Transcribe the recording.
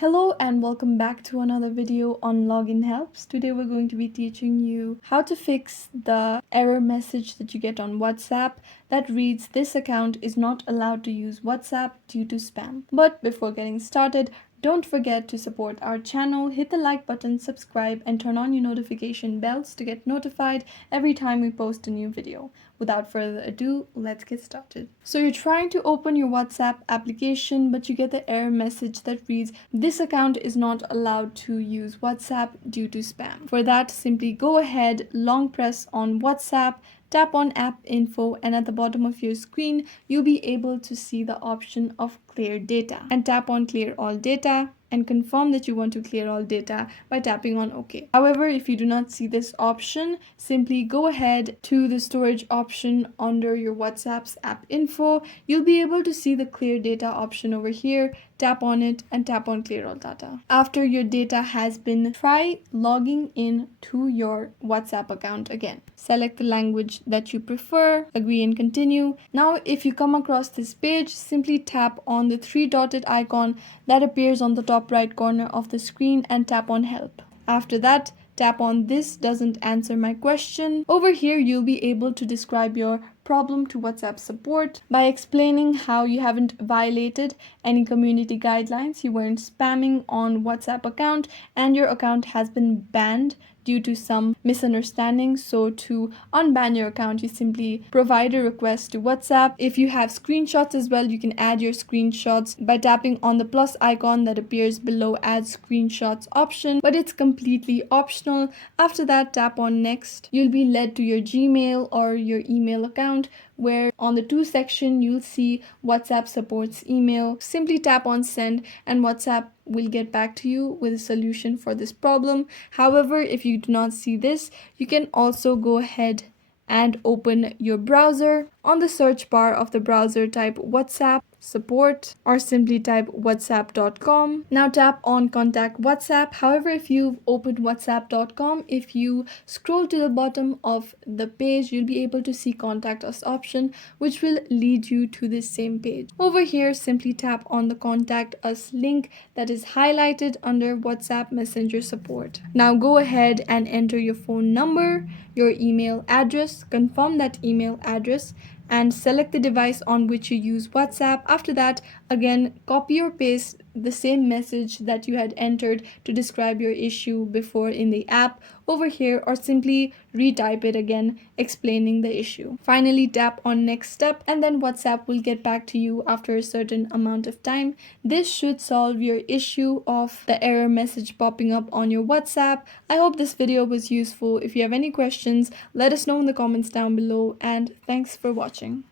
Hello and welcome back to another video on login helps. Today we're going to be teaching you how to fix the error message that you get on WhatsApp that reads this account is not allowed to use WhatsApp due to spam. But before getting started, don't forget to support our channel, hit the like button, subscribe, and turn on your notification bells to get notified every time we post a new video. Without further ado, let's get started. So you're trying to open your WhatsApp application, but you get the error message that reads, this account is not allowed to use WhatsApp due to spam. For that, simply go ahead, long press on WhatsApp, tap on app info, and at the bottom of your screen, you'll be able to see the option of clear data. And tap on clear all data and confirm that you want to clear all data by tapping on OK. However, if you do not see this option, simply go ahead to the storage option under your WhatsApp's app info. You'll be able to see the clear data option over here. Tap on it and tap on clear all data. After your data has been, try logging in to your WhatsApp account again. Select the language that you prefer, agree and continue. Now, if you come across this page, simply tap on the three dotted icon that appears on the top right corner of the screen and tap on help. After that, tap on this doesn't answer my question. Over here, you'll be able to describe your problem to WhatsApp support by explaining how you haven't violated any community guidelines, you weren't spamming on WhatsApp account, and your account has been banned due to some misunderstanding. So to unban your account, you simply provide a request to WhatsApp. If you have screenshots as well, you can add your screenshots by tapping on the plus icon that appears below add screenshots option, but it's completely optional. After that, tap on next. You'll be led to your Gmail or your email account, where on the to section you'll see WhatsApp support's email. Simply tap on send and WhatsApp will get back to you with a solution for this problem. However, if you do not see this, you can also go ahead and open your browser. On the search bar of the browser, type WhatsApp support or simply type whatsapp.com. Now tap on contact WhatsApp. However, if you've opened whatsapp.com, if you scroll to the bottom of the page, you'll be able to see contact us option, which will lead you to this same page. Over here, simply tap on the contact us link that is highlighted under WhatsApp Messenger support. Now go ahead and enter your phone number, your email address, confirm that email address, and select the device on which you use WhatsApp. After that, again, copy or paste the same message that you had entered to describe your issue before in the app over here, or simply retype it again explaining the issue. Finally, tap on next step and then WhatsApp will get back to you after a certain amount of time. This should solve your issue of the error message popping up on your WhatsApp. I hope this video was useful. If you have any questions, let us know in the comments down below, and thanks for watching.